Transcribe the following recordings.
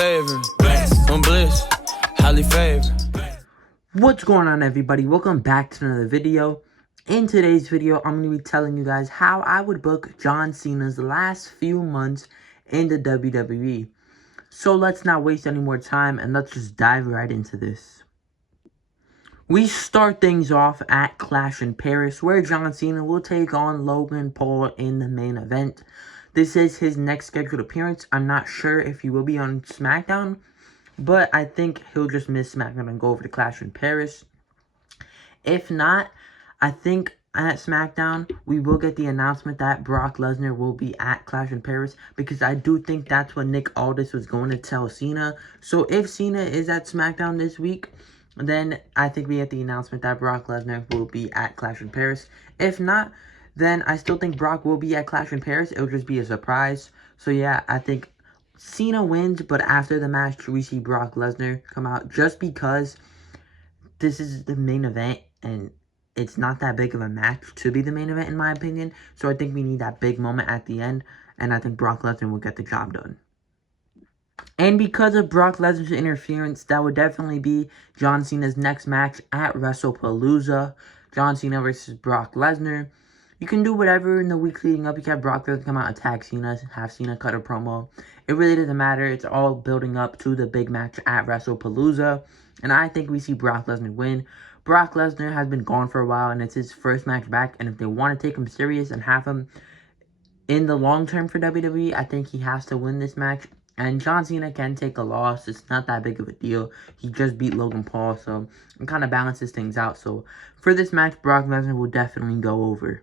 favorite. I'm bliss, highly favored. What's going on, everybody? Welcome back to another video. In today's video, I'm going to be telling you guys how I would book John Cena's last few months in the WWE. So let's not waste any more time and let's just dive right into this. We start things off at Clash in Paris, where John Cena will take on Logan Paul in the main event. This is his next scheduled appearance. I'm not sure if he will be on SmackDown, but I think he'll just miss SmackDown and go over to Clash in Paris. If not, I think at SmackDown, we will get the announcement that Brock Lesnar will be at Clash in Paris, because I do think that's what Nick Aldis was going to tell Cena. So if Cena is at SmackDown this week, then I think we get the announcement that Brock Lesnar will be at Clash in Paris. If not, then I still think Brock will be at Clash in Paris. It'll just be a surprise. So yeah, I think Cena wins, but after the match, we see Brock Lesnar come out, just because this is the main event, and it's not that big of a match to be the main event, in my opinion. So I think we need that big moment at the end, and I think Brock Lesnar will get the job done. And because of Brock Lesnar's interference, that would definitely be John Cena's next match at WrestlePalooza. John Cena versus Brock Lesnar. You can do whatever in the week leading up. You can have Brock Lesnar come out and attack Cena, have Cena cut a promo. It really doesn't matter. It's all building up to the big match at WrestlePalooza. And I think we see Brock Lesnar win. Brock Lesnar has been gone for a while, and it's his first match back. And if they want to take him serious and have him in the long term for WWE, I think he has to win this match. And John Cena can take a loss. It's not that big of a deal. He just beat Logan Paul, so it kind of balances things out. So for this match, Brock Lesnar will definitely go over.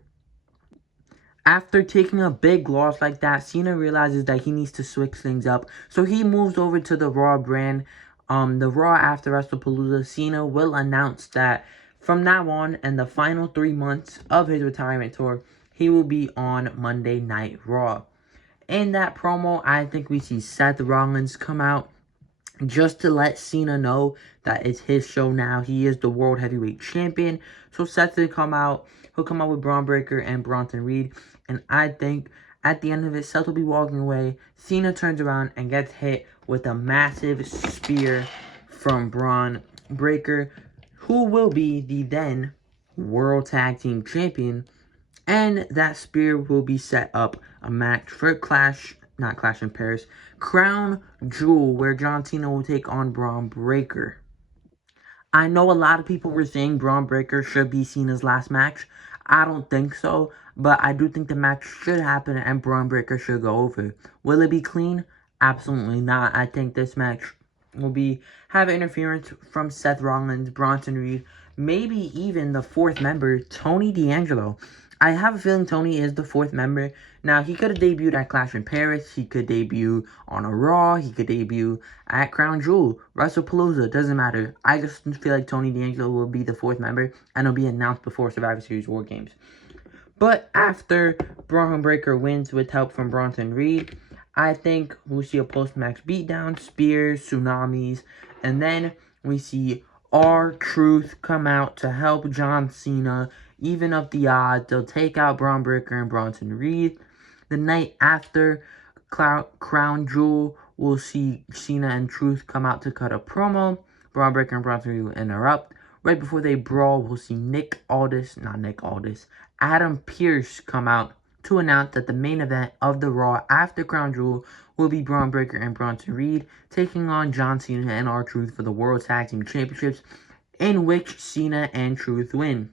After taking a big loss like that, Cena realizes that he needs to switch things up. So he moves over to the Raw brand. The Raw after WrestlePalooza, Cena will announce that from now on and the final 3 months of his retirement tour, he will be on Monday Night Raw. In that promo, I think we see Seth Rollins come out just to let Cena know that it's his show now. He is the World Heavyweight Champion. So Seth will come out. He'll come out with Braun Breaker and Bronson Reed. And I think at the end of it, Seth will be walking away. Cena turns around and gets hit with a massive spear from Braun Breaker, who will be the then World Tag Team Champion. And that spear will be set up a match for Clash in Paris, Crown Jewel, where John Cena will take on Braun Breaker. I know a lot of people were saying Braun Breaker should be Cena's last match. I don't think so, but I do think the match should happen and Braun Breaker should go over. Will it be clean? Absolutely not. I think this match will have interference from Seth Rollins, Bronson Reed, maybe even the fourth member, Tony D'Angelo. I have a feeling Tony is the fourth member. Now, he could have debuted at Clash in Paris. He could debut on a Raw. He could debut at Crown Jewel, WrestlePalooza. Doesn't matter. I just feel like Tony D'Angelo will be the fourth member, and it'll be announced before Survivor Series War Games. But after Braun Breaker wins with help from Bronson Reed, I think we'll see a post-match beatdown, spears, tsunamis, and then we see R-Truth come out to help John Cena even up the odds. They'll take out Braun Breaker and Bronson Reed. The night after Crown Jewel, we'll see Cena and Truth come out to cut a promo. Braun Breaker and Bronson Reed will interrupt. Right before they brawl, we'll see Adam Pearce come out to announce that the main event of the Raw after Crown Jewel will be Braun Breaker and Bronson Reed taking on John Cena and R-Truth for the World Tag Team Championships, in which Cena and Truth win.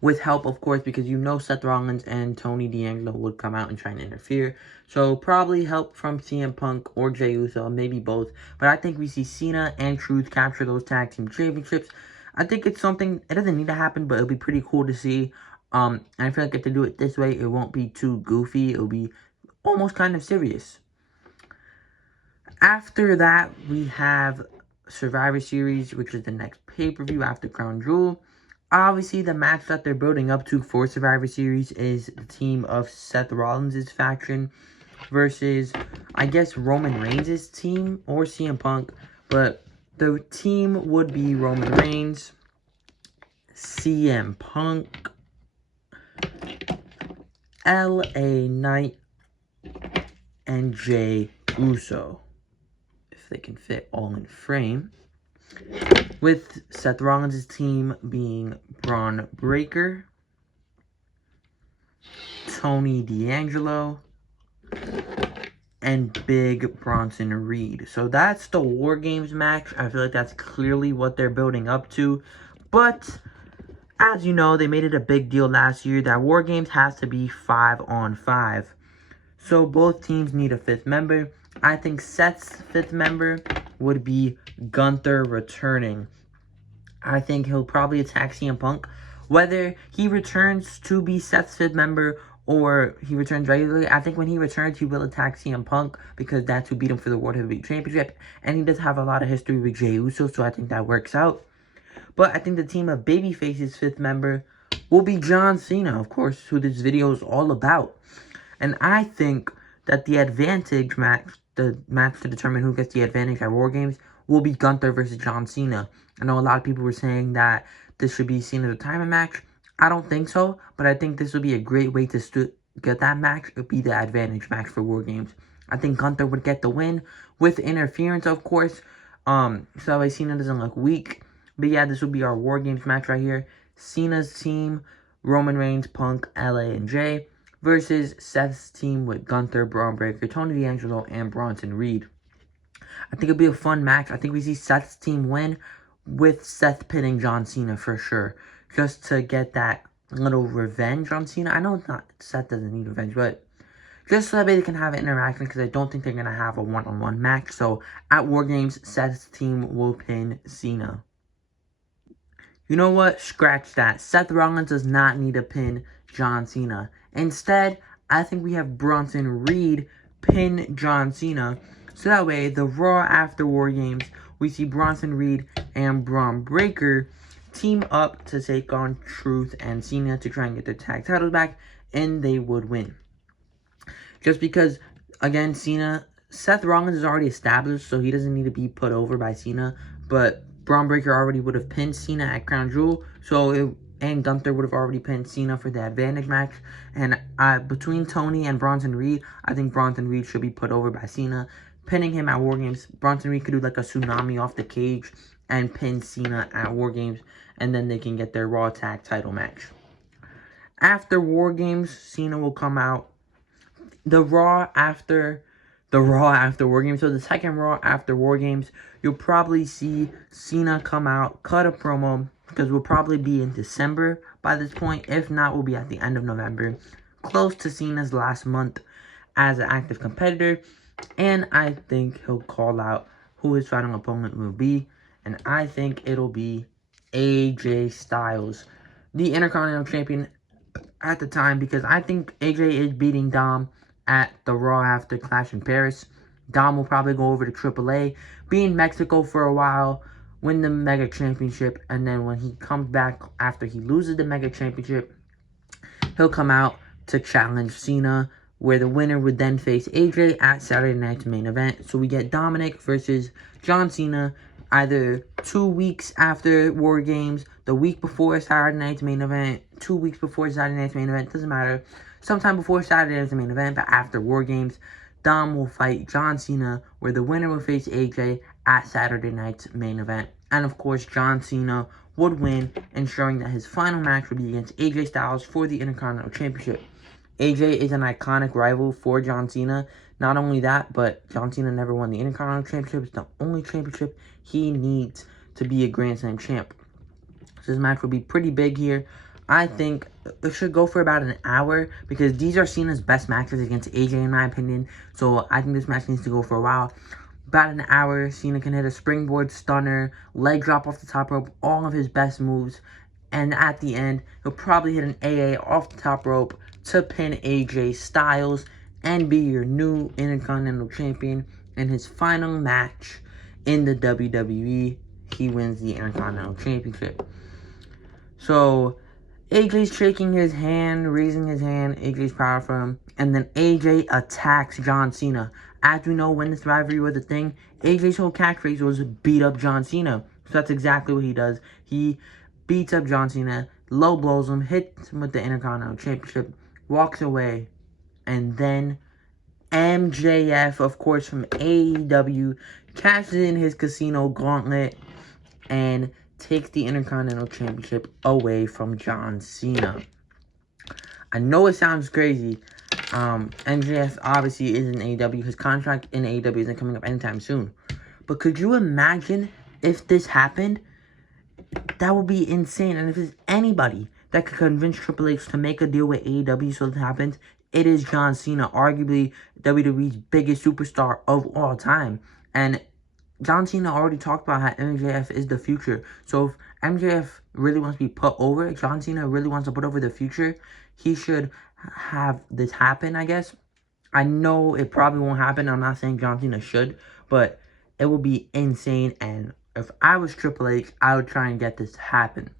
With help, of course, because you know Seth Rollins and Tony D'Angelo would come out and try and interfere. So probably help from CM Punk or Jey Uso, maybe both. But I think we see Cena and Truth capture those tag team championships. I think it's something, it doesn't need to happen, but it'll be pretty cool to see. And I feel like if they do it this way, it won't be too goofy. It'll be almost kind of serious. After that, we have Survivor Series, which is the next pay-per-view after Crown Jewel. Obviously, the match that they're building up to for Survivor Series is the team of Seth Rollins' faction versus, I guess, Roman Reigns' team or CM Punk. But the team would be Roman Reigns, CM Punk, LA Knight, and Jey Uso. they can fit all in frame. With Seth Rollins' team being Braun Breaker, Tony D'Angelo, and Big Bronson Reed. So that's the War Games match. I feel like that's clearly what they're building up to. But as you know, they made it a big deal last year that War Games has to be 5-on-5. So both teams need a 5th member. I think Seth's 5th member would be Gunther returning. I think he'll probably attack CM Punk. Whether he returns to be Seth's 5th member or he returns regularly, I think when he returns, he will attack CM Punk because that's who beat him for the World Heavyweight Championship. And he does have a lot of history with Jey Uso, so I think that works out. But I think the team of Babyface's 5th member will be John Cena, of course, who this video is all about. And I think that the advantage match, the match to determine who gets the advantage at War Games, will be Gunther versus John Cena. I know a lot of people were saying that this should be Cena's retirement match. I don't think so, but I think this would be a great way to get that match. It would be the advantage match for War Games. I think Gunther would get the win with interference, of course. So that way Cena doesn't look weak. But yeah, this would be our War Games match right here. Cena's team, Roman Reigns, Punk, LA, and Jay, versus Seth's team with Gunther, Braun Breaker, Tony D'Angelo, and Bronson Reed. I think it'll be a fun match. I think we see Seth's team win with Seth pinning John Cena for sure. Just to get that little revenge on Cena. I know Seth doesn't need revenge, but just so that they can have an interaction because I don't think they're going to have a one-on-one match. So at War Games, Seth's team will pin Cena. You know what? Scratch that. Seth Rollins does not need to pin John Cena. Instead, I think we have Bronson Reed pin John Cena. So that way, the Raw after War Games, we see Bronson Reed and Braun Breaker team up to take on Truth and Cena to try and get their tag titles back, and they would win. Just because, again, Seth Rollins is already established, so he doesn't need to be put over by Cena, but Braun Breaker already would have pinned Cena at Crown Jewel, and Gunther would have already pinned Cena for the advantage match. And between Tony and Bronson Reed, I think Bronson Reed should be put over by Cena. Pinning him at War Games, Bronson Reed could do like a tsunami off the cage and pin Cena at War Games, and then they can get their Raw Tag title match. After War Games, Cena will come out. The Raw after War Games, so the second Raw after War Games, you'll probably see Cena come out, cut a promo, because we'll probably be in December by this point. If not, we'll be at the end of November, close to Cena's last month as an active competitor. And I think he'll call out who his final opponent will be. And I think it'll be AJ Styles, the Intercontinental Champion at the time, because I think AJ is beating Dom at the Raw after Clash in Paris. Dom will probably go over to AAA, be in Mexico for a while, win the Mega Championship, and then when he comes back after he loses the Mega Championship, he'll come out to challenge Cena, where the winner would then face AJ at Saturday night's main event. So we get Dominic versus John Cena either 2 weeks after War Games, the week before Saturday night's main event, 2 weeks before Saturday night's main event, doesn't matter. Sometime before Saturday night's main event, but after War Games, Dom will fight John Cena, where the winner will face AJ at Saturday night's main event. And of course, John Cena would win, ensuring that his final match would be against AJ Styles for the Intercontinental Championship. AJ is an iconic rival for John Cena. Not only that, but John Cena never won the Intercontinental Championship. It's the only championship he needs to be a Grand Slam champ. So this match will be pretty big here. I think it should go for about an hour because these are Cena's best matches against AJ in my opinion. So I think this match needs to go for a while. About an hour, Cena can hit a springboard stunner, leg drop off the top rope, all of his best moves. And at the end, he'll probably hit an AA off the top rope to pin AJ Styles and be your new Intercontinental Champion. In his final match in the WWE, he wins the Intercontinental Championship. So AJ's shaking his hand, raising his hand. AJ's proud for him. And then AJ attacks John Cena. As we know, when this rivalry was a thing, AJ's whole catchphrase was beat up John Cena. So that's exactly what he does. He beats up John Cena, low blows him, hits him with the Intercontinental Championship, walks away, and then MJF, of course, from AEW, cashes in his casino gauntlet and takes the Intercontinental Championship away from John Cena. I know it sounds crazy. MJF obviously is in AEW. His contract in AEW isn't coming up anytime soon. But could you imagine if this happened? That would be insane. And if there's anybody that could convince Triple H to make a deal with AEW so that happens, it is John Cena, arguably WWE's biggest superstar of all time. And John Cena already talked about how MJF is the future. So if MJF really wants to be put over, John Cena really wants to put over the future, he should have this happen, I guess. I know it probably won't happen. I'm not saying John Cena should, but it would be insane. And if I was Triple H, I would try and get this to happen.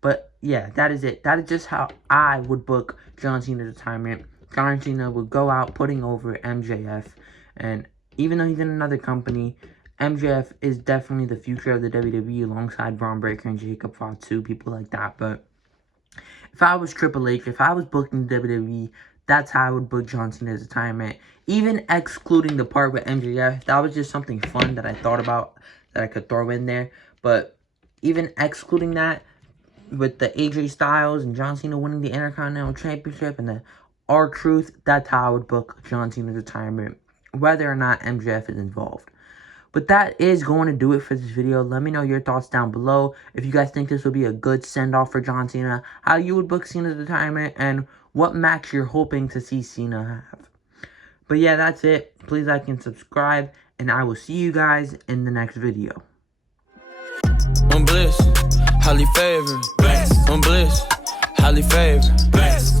But yeah, that is it. That is just how I would book John Cena's retirement. John Cena would go out putting over MJF. And even though he's in another company, MJF is definitely the future of the WWE alongside Braun Breaker and Jacob Fatu, people like that. But if I was Triple H, if I was booking WWE, that's how I would book John Cena's retirement. Even excluding the part with MJF, that was just something fun that I thought about that I could throw in there. But even excluding that, with the AJ Styles and John Cena winning the Intercontinental Championship and the R-Truth, that's how I would book John Cena's retirement, whether or not MJF is involved. But that is going to do it for this video. Let me know your thoughts down below. If you guys think this would be a good send-off for John Cena, how you would book Cena's retirement, and what match you're hoping to see Cena have. But yeah, that's it. Please like and subscribe, and I will see you guys in the next video. I'm bliss, highly favored. Bless. I'm bliss, highly favored. Bless.